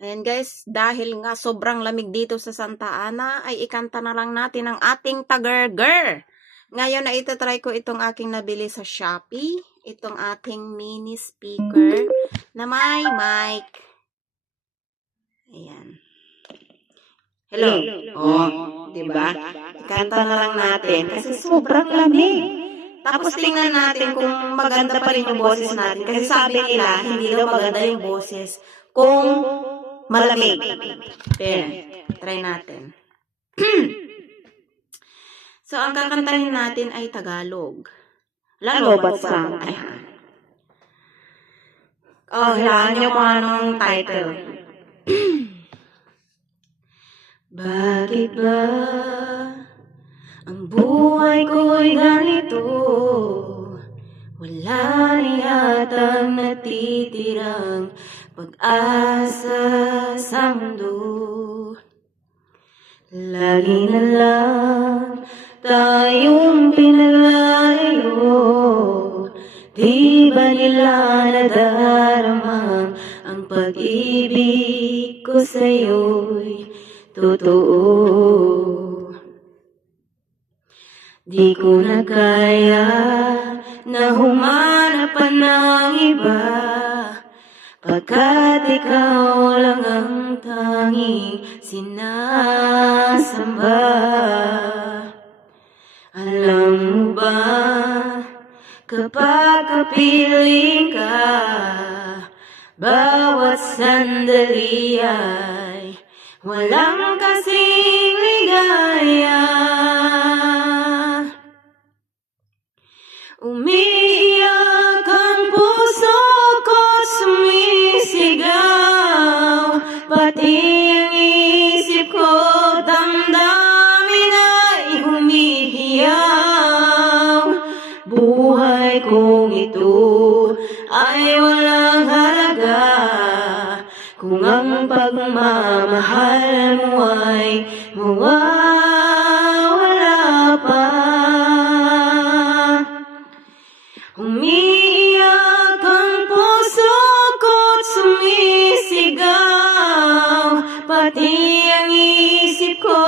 Ayan guys, dahil nga sobrang lamig dito sa Santa Ana, ay ikanta na lang natin ang ating tagerger. Ngayon na itatry ko itong aking nabili sa Shopee. Itong ating mini speaker na may mic. Ayan. Hello. Oh, diba? Ikanta na lang natin kasi sobrang lamig. Tapos tingnan natin kung maganda pa rin yung boses natin. Kasi sabi nila, hindi daw maganda yung boses kung malamig. Pero, try natin. So, ang kakantahin natin ay Tagalog. Lalo ba sa? Ayan. Oh, hilaan nyo kung anong title. Bakit ba ang buhay ko'y ganito? Wala na yatang natitirang pag-asa sa mundo. Lagi na lang tayong pinaglalayo. Di ba nila nadarama ang pag-ibig ko sa'yo'y totoo? Di ko na kaya na humanap pa ng iba, pagkat ikaw lang ang tanging sinasamba. Alam mo ba, kapag kapiling ka, bawat sandali ay walang kasing ligaya. Umiiyak ang puso ko, sumisigaw, pati ang isip ko, damdamin ay humihiyaw. Buhay kong ito ay walang halaga kung ang pagmamahal mo ay mawawala pa. Umiiyak ang puso ko't sumisigaw, pati ang isip ko,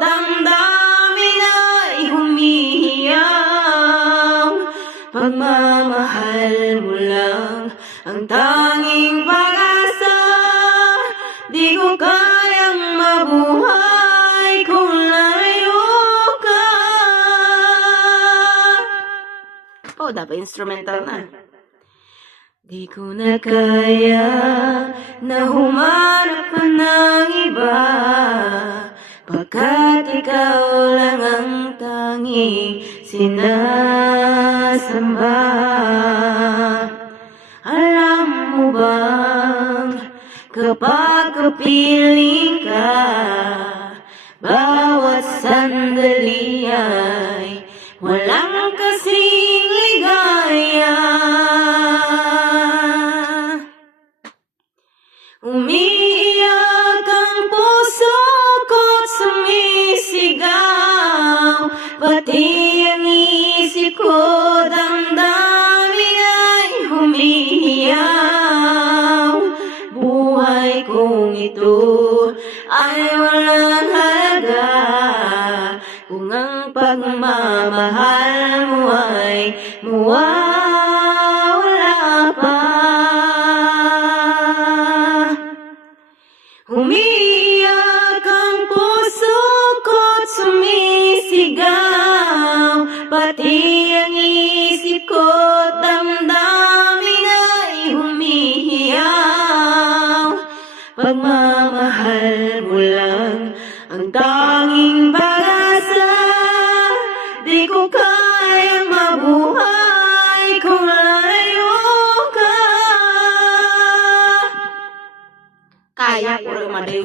damdamin ay humihiyaw. Pagmamahal mo lang ang tanging pag-asa, di ko kayang mabuhay kung layo ka. Oh, dapat instrumental na. Di ko na kaya na humanap pa ng iba, pagkat ikaw lang ang tanging sinasamba. Alam mo bang kapag kapiling ka, bawat sandali ay walang kasing ligaya. Umiiyak ang puso ko't sumisigaw, pati ang isip ko, damdamin ay humihiyaw. Buhay kong ito ay walang halaga kung ang pagmamahal mo ay mawawala pa. Umiiyak ang puso ko't sumisigaw, pati ang isip ko, damdamin ay humihiyaw. Pagmamahal mo lang ang tanging pag-asa, di ko kayang mabuhay kung layo ka. Kaya, puro madayo